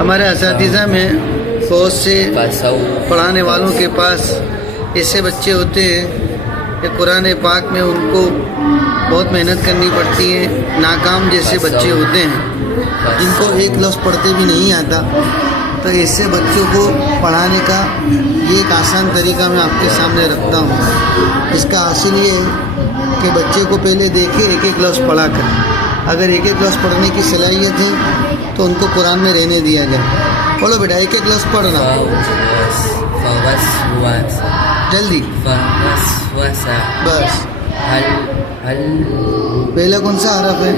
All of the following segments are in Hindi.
हमारे असातिज़ा में बहुत से पढ़ाने वालों के पास ऐसे बच्चे होते हैं कि कुरान पाक में उनको बहुत मेहनत करनी पड़ती है। नाकाम जैसे बच्चे होते हैं जिनको एक लफ्ज़ पढ़ते भी नहीं आता। तो ऐसे बच्चों को पढ़ाने का ये एक आसान तरीका मैं आपके सामने रखता हूँ। इसका हासिल ये है कि बच्चे को पहले देखे एक एक लफ्ज़ पढ़ा कर, अगर एक एक लफ्ज़ पढ़ने की सलाहियत है तो उनको कुरान में रहने दिया जाए। बोलो बेटा एक एक लफ्ज़ पढ़ना जल्दी। बस पहला कौन सा हरफ है?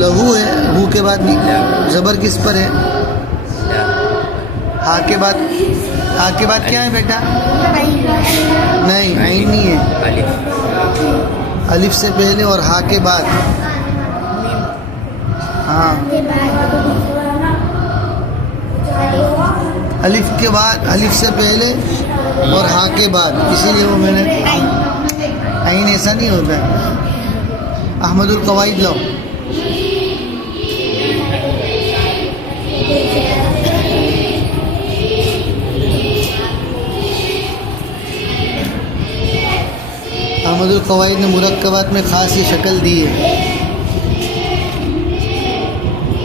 लहू है। हू के बाद ज़बर किस पर है? हा के बाद क्या है बेटा? नहीं आइन नहीं है। अलिफ से पहले और हा के बाद। हाँ अलिफ के बाद, अलिफ से पहले और हा के बाद, इसीलिए वो मैंने आइन ऐसा नहीं होता है। अहमदुल कवाइद लो। अहमदुल कवाइद ने मुरक्कबात में ख़ास ये शक्ल दी है।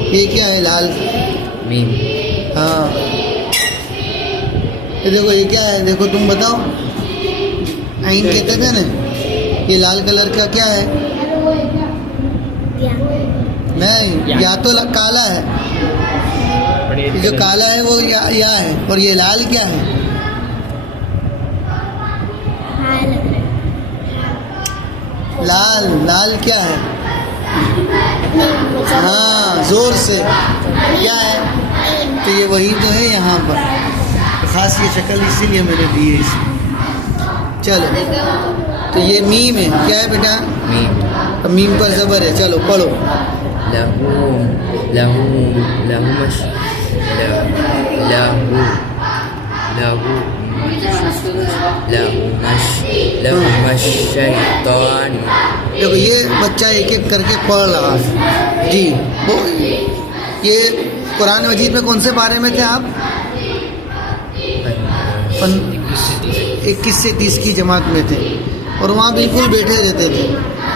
ये क्या है? लाल मीम। हाँ ये देखो, ये क्या है? देखो तुम बताओ। आइन कहते थे ना, ये लाल कलर का क्या है? नहीं, या तो काला है। ये जो काला है वो या है, और ये लाल क्या है? लाल क्या है? हाँ जोर से क्या है? तो ये वही तो है यहाँ पर। खास ये शक्ल इसीलिए मैंने दी है इसे। चलो तो ये मीम है। क्या है बेटा? मीम। मीम पर ज़बर है। चलो पढ़ो। देखो ये बच्चा एक एक करके पढ़ रहा है जी। वो ये कुरान मजीद में कौन से पारे में थे आप? 21 से 30 की जमात में थे, और वहाँ बिल्कुल बैठे रहते थे।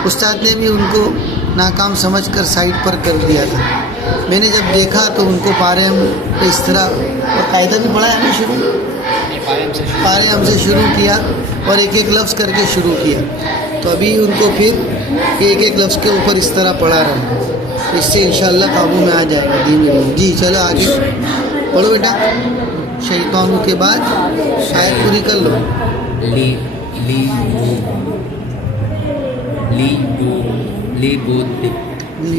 उस्ताद ने भी उनको नाकाम समझकर साइड पर कर दिया था। मैंने जब देखा तो उनको पारे में इस तरह, और कायदा भी पढ़ा है ना, शुरू पारे हमसे शुरू किया और एक एक लफ्ज़ करके शुरू किया। तो अभी उनको फिर एक एक लफ्ज़ के ऊपर इस तरह पढ़ा रहा हूँ। इससे इंशाअल्लाह काबू में आ जाएगा धीमे धीमे। जी चलो आगे पढ़ो बेटा। शैतानों के बाद शायद पूरी कर लो।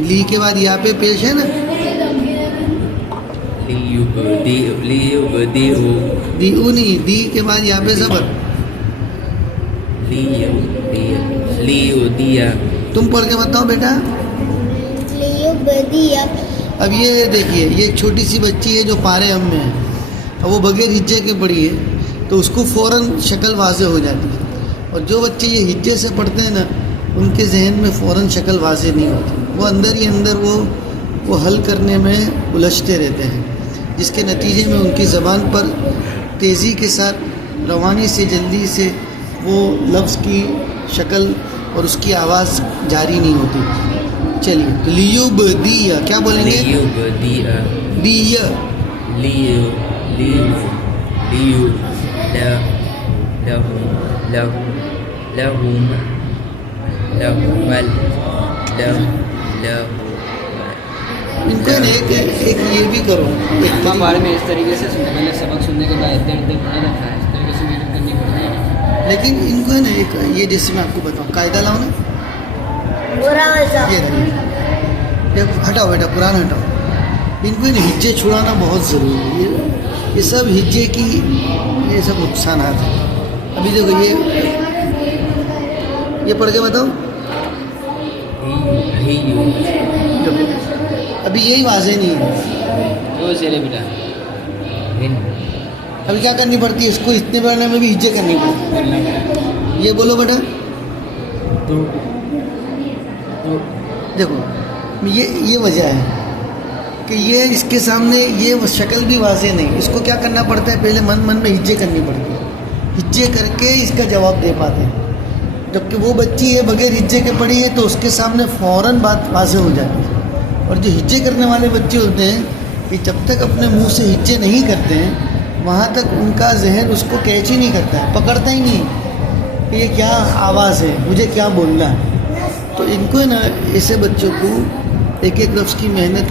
ली के बाद यहाँ पे पेश है ना, दीऊ नहीं, दी के बाद यहाँ पे ज़बर। तुम पढ़ के बताओ बेटा। अब ये देखिए, ये एक छोटी सी बच्ची है जो पारे हम में है। अब वो बगैर हिज्जे के पढ़ी है तो उसको फ़ौरन शक्ल वाज़े हो जाती है। और जो बच्चे ये हिज्जे से पढ़ते हैं ना, उनके जहन में फ़ौरन शक्ल वाज़े नहीं होती। वो अंदर ही अंदर वो हल करने में उलझते रहते हैं, जिसके नतीजे में उनकी ज़बान पर तेज़ी के साथ, रवानी से, जल्दी से वो लफ्ज़ की शक्ल और उसकी आवाज़ जारी नहीं होती। चलिए तो लियुबदिया क्या बोलेंगे? दिया इनको एक ये भी करो बारे में इस तरीके से मैंने सबक सुनने के बाद इधर पढ़ा रखा है। इस तरीके से मेहनत करनी पड़ती है। लेकिन इनको है ना एक ये, जैसे मैं आपको बताऊँ, कायदा लाओ ना। ये हटाओ बेटा, कुरान हटाओ। इनको इन हिज्जे छुड़ाना बहुत ज़रूरी है। ये सब हिज्जे की ये सब नुकसान हैं। अभी देखो ये पढ़ के बताओ। अभी यही वाज़े नहीं है बेटा। अभी क्या करनी पड़ती है? इसको इतने पढ़ने में भी हिज्जे करनी पड़ती है। ये बोलो बेटा। देखो ये वजह है कि ये इसके सामने ये शक्ल भी वाज़ेह नहीं। इसको क्या करना पड़ता है, पहले मन मन में हिज्जे करनी पड़ती है, हिज्जे करके इसका जवाब दे पाते हैं। जबकि वो बच्ची है बगैर हिज्जे के पड़ी है तो उसके सामने फ़ौरन बात वाज़ेह हो जाती है। और जो हिज्जे करने वाले बच्चे होते हैं कि जब तक अपने मुंह से हिज्जे नहीं करते हैं वहाँ तक उनका जहन उसको कैच ही नहीं करता है, पकड़ता ही नहीं कि ये क्या आवाज़ है, मुझे क्या बोलना है। तो इनको ना ऐसे बच्चों को एक एक लफ्ज़ की मेहनत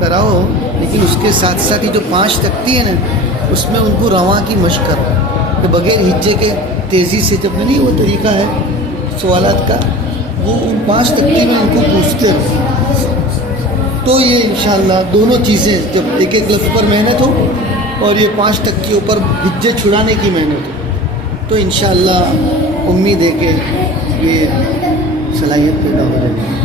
कराओ, लेकिन उसके साथ साथ ही जो 5 तख्ती है ना उसमें उनको रवां की मशक करो कि बगैर हिज्जे के तेज़ी से जब नहीं वो तरीका है सवालात का, वो उन 5 तख्ती में उनको पूछते रहो। तो ये इंशाअल्लाह दोनों चीज़ें, जब एक एक लफ्ज़ पर मेहनत हो और ये 5 तख्तियों पर हिज्जे छुड़ाने की मेहनत हो, तो इंशाअल्लाह उम्मीद है कि ये सलाहियत पैदा हो जाएगी।